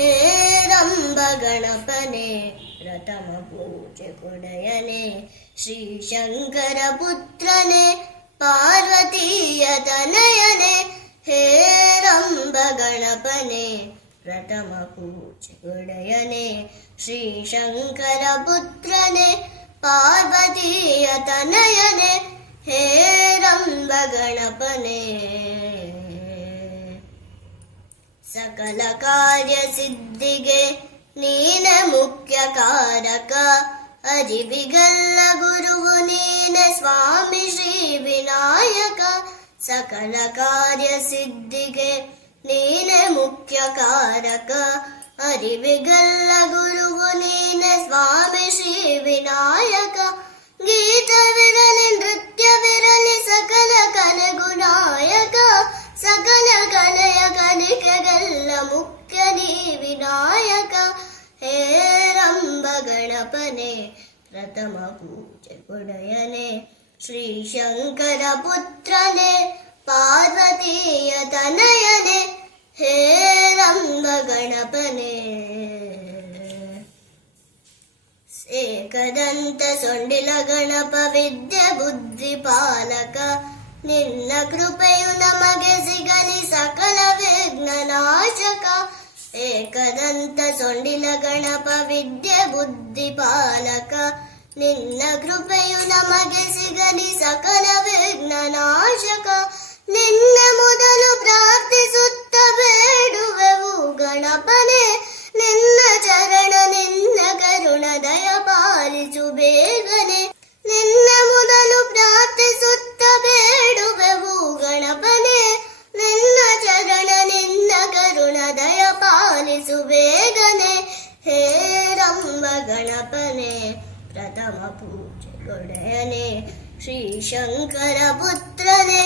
ಹೇ ರಂಬ ಗಣಪನೆ ಪ್ರಥಮ ಪೂಜೆ ಕೊಡೆಯನೆ ಶ್ರೀಶಂಕರ ಪುತ್ರನೆ ಪಾರ್ವತೀಯ ತನಯನೆ ಹೇ ರಂಬ ಗಣಪನೆ ಪ್ರಥಮ ಪೂಜೆ ಕೊಡೆಯನೆ ಶ್ರೀಶಂಕರ ಪುತ್ರನೆ ಪಾರ್ವತೀಯ ತನಯನೆ ಹೇ ರಂಬ ಗಣಪನೆ ಸಕಲ ಕಾರ್ಯ ಸಿದ್ಧಿಗೆ ನೀನೆ ಮುಖ್ಯ ಕಾರಕ ಅರಿವಿಗಲ್ಲ ಗುರುವು ನೀನೆ ಸ್ವಾಮಿ ಶ್ರೀ ವಿನಾಯಕ ಸಕಲ ಕಾರ್ಯ ಸಿದ್ಧಿಗೆ ನೀನೆ ಮುಖ್ಯ ಕಾರಕ ಅರಿವಿಗಲ್ಲ ಗುರುವು ನೀನೆ ಸ್ವಾಮಿ ಶ್ರೀ ವಿನಾಯಕ ಗೀತವಿರಲಿ ನೃತ್ಯವಿರಲಿ ಸಕಲ ಕಲೆಗೂ ನಾಯಕ ಸಕಲ ಕಲೆಯ ಕಲಿಕೆಗೆಲ್ಲ ಮುಖ್ಯ ನೀ ವಿನಾಯಕ ಹೇ ರಂಬ ಗಣಪನೆ ಪ್ರಥಮ ಪೂಜೆ ಕೊಡೆಯನೆ ಶ್ರೀಶಂಕರ ಪುತ್ರನೆ ಪಾರ್ವತೀಯ ತನಯನೆ ಹೇ ರಂಬ ಗಣಪನೆ ಏಕದಂತ ಸೊಂಡಿಲ ಗಣಪ ವಿದ್ಯೆ ಬುದ್ಧಿ ಪಾಲಕ ನಿನ್ನ ಕೃಪೆಯು ನಮಗೆ ಸಿಗಲಿ ಸಕಲ ವಿಘ್ನ ನಾಶಕ ಏಕದಂತ ಸೊಂಡಿಲ ಗಣಪ ವಿದ್ಯೆ ಬುದ್ಧಿ ಪಾಲಕ ನಿನ್ನ ಕೃಪೆಯು ನಮಗೆ ಸಿಗಲಿ ಸಕಲ ವಿಘ್ನ ನಾಶಕ ನಿನ್ನ ಮೊದಲು ಪ್ರಾರ್ಥಿಸುತ್ತ ಬೇಡುವೆವು ಗಣಪನೆ ನಿನ್ನ ಚರಣ ನಿನ್ನ ಕರುಣ ದಯ ಪಾಲಿಸು ಬೇಗನೆ ನಿನ್ನ ಮೊದಲು ಪ್ರಾರ್ಥಿಸುತ್ತ ಬೇಡುವೆವು ಗಣಪನೆ ನಿನ್ನ ಚರಣ ನಿನ್ನ ಕರುಣ ದಯ ಪಾಲಿಸು ಬೇಗನೆ ಹೇ ರಂಬ ಗಣಪನೆ ಪ್ರಥಮ ಪೂಜೆ ಕೊಡೆಯನೆ ಶ್ರೀಶಂಕರ ಪುತ್ರನೆ